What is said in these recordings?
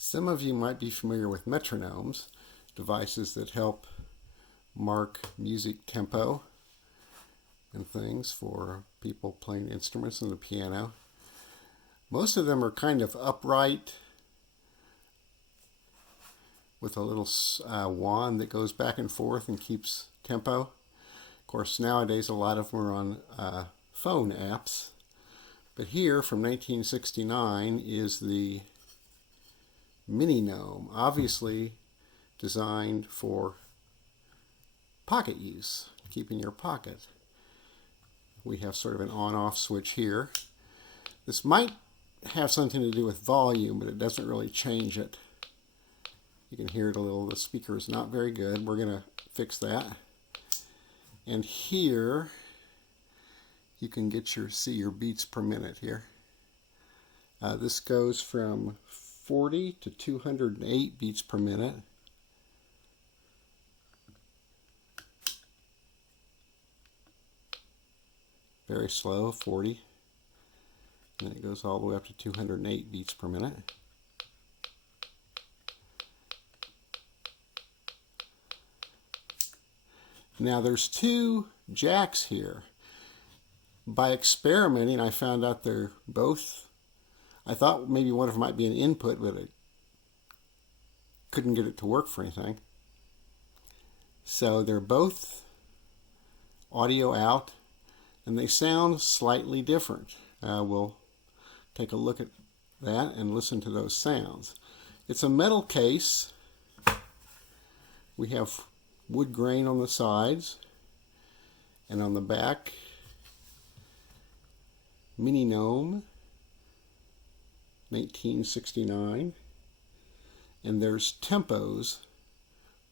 Some of you might be familiar with metronomes, devices that help mark music tempo and things for people playing instruments on the piano. Most of them are kind of upright with a little wand that goes back and forth and keeps tempo. Of course, nowadays a lot of them are on phone apps. But here from 1969 is the Mininome, obviously designed for pocket use, keep in your pocket. We have sort of an on-off switch here. This might have something to do with volume, but it doesn't really change it. You can hear it a little. The speaker is not very good. We're going to fix that. And here you can get see your beats per minute here. This goes from 40 to 208 beats per minute. Very slow, 40. And then it goes all the way up to 208 beats per minute. Now there's two jacks here. By experimenting, I found out they're both, I thought maybe one of them might be an input, but I couldn't get it to work for anything. So they're both audio out, and they sound slightly different. We'll take a look at that and listen to those sounds. It's a metal case. We have wood grain on the sides, and on the back, Mininome, 1969, and there's tempos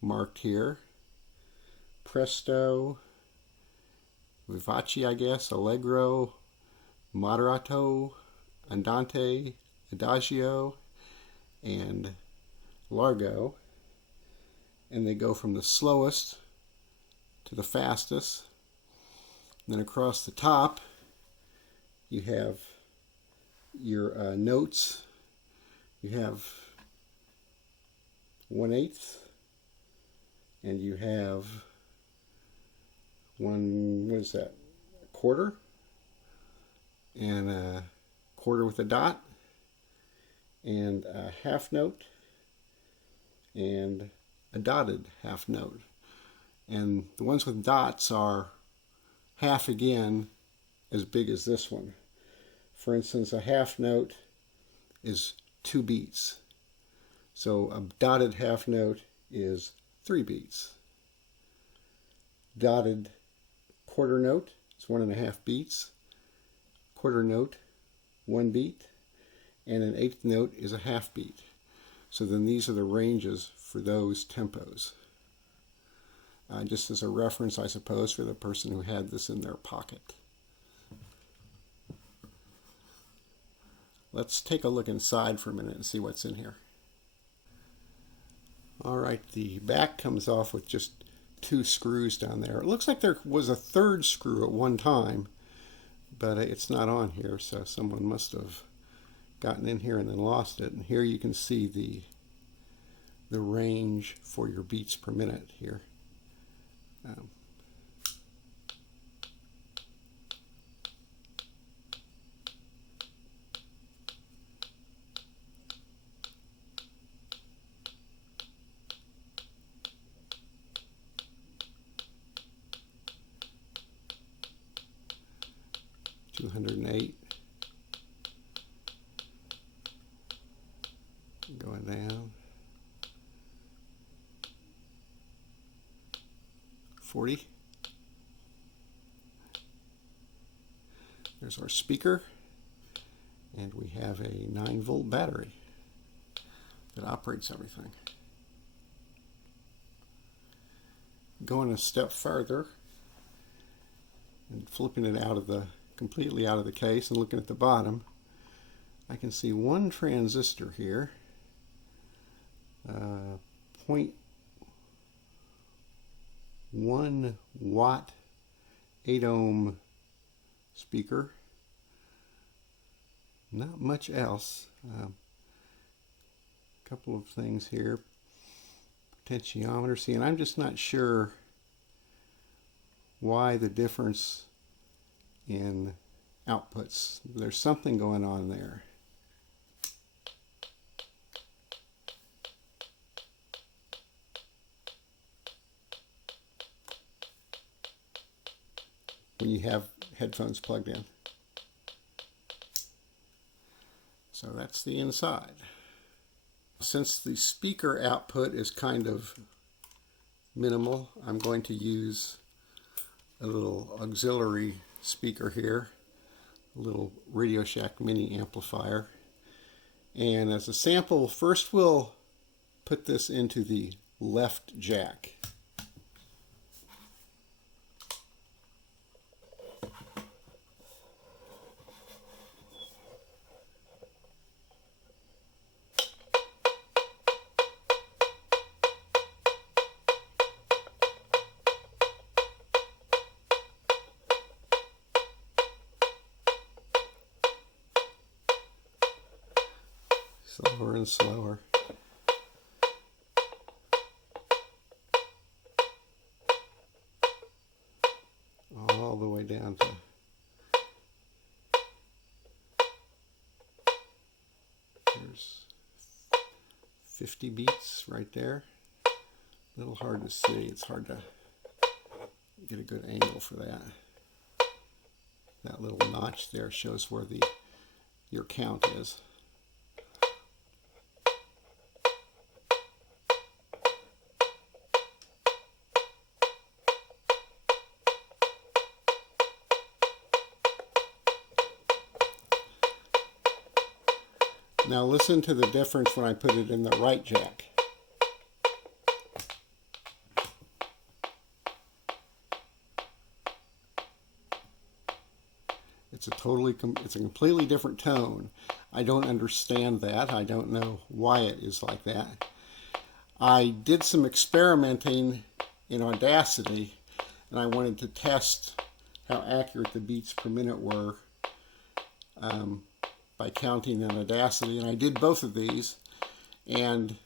marked here. Presto, Vivace, I guess, Allegro, Moderato, Andante, Adagio, and Largo. And they go from the slowest to the fastest. And then across the top, you have your notes. You have 1/8, and you have what is that? A quarter, and a quarter with a dot, and a half note, and a dotted half note. And the ones with dots are half again as big as this one. For instance, a half note is 2 beats. So a dotted half note is 3 beats. Dotted quarter note is 1.5 beats. Quarter note, 1 beat. And an 1/8 note is a half beat. So then these are the ranges for those tempos. Just as a reference, I suppose, for the person who had this in their pocket. Let's take a look inside for a minute and see what's in here. All right, the back comes off with just 2 screws down there. It looks like there was a 3rd screw at one time, but it's not on here, so someone must have gotten in here and then lost it. And here you can see the range for your beats per minute here. $208. Going down. 40. There's our speaker, and we have a 9-volt battery that operates everything. Going a step further and flipping it out of completely out of the case and looking at the bottom, I can see one transistor here, 0.1 watt 8 ohm speaker. Not much else. a couple of things here. Potentiometer. See, and I'm just not sure why the difference in outputs. There's something going on there. When you have headphones plugged in. So that's the inside. Since the speaker output is kind of minimal, I'm going to use a little auxiliary speaker here, a little Radio Shack mini amplifier. And as a sample, first we'll put this into the left jack. Slower and slower. All the way down to there's 50 beats right there. A little hard to see. It's hard to get a good angle for that. That little notch there shows where your count is. Now listen to the difference when I put it in the right jack. It's a completely different tone. I don't understand that. I don't know why it is like that. I did some experimenting in Audacity, and I wanted to test how accurate the beats per minute were by counting in Audacity, and I did both of these, and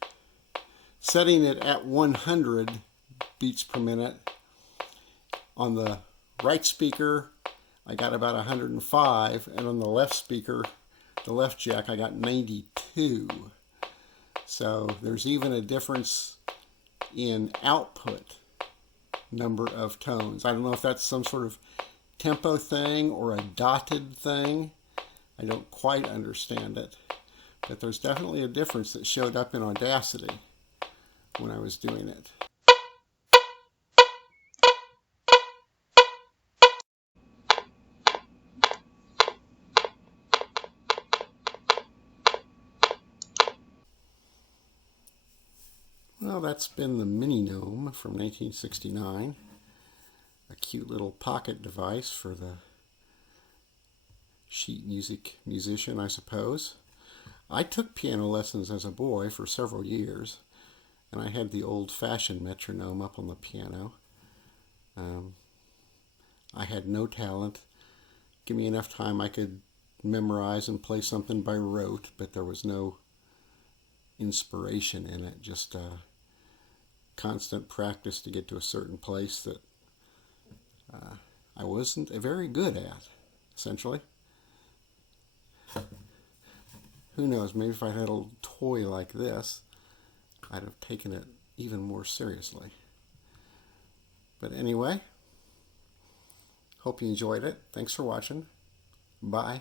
setting it at 100 beats per minute on the right speaker I got about 105, and on the left speaker, the left jack, I got 92. So there's even a difference in output number of tones. I don't know if that's some sort of tempo thing or a dotted thing. I don't quite understand it, but there's definitely a difference that showed up in Audacity when I was doing it. Well, that's been the Mininome from 1969. A cute little pocket device for the sheet music musician, I suppose. I took piano lessons as a boy for several years, and I had the old-fashioned metronome up on the piano. I had no talent. Give me enough time, I could memorize and play something by rote, but there was no inspiration in it, just constant practice to get to a certain place that I wasn't very good at, essentially. Who knows, maybe if I had a little toy like this, I'd have taken it even more seriously. But anyway, hope you enjoyed it. Thanks for watching. Bye.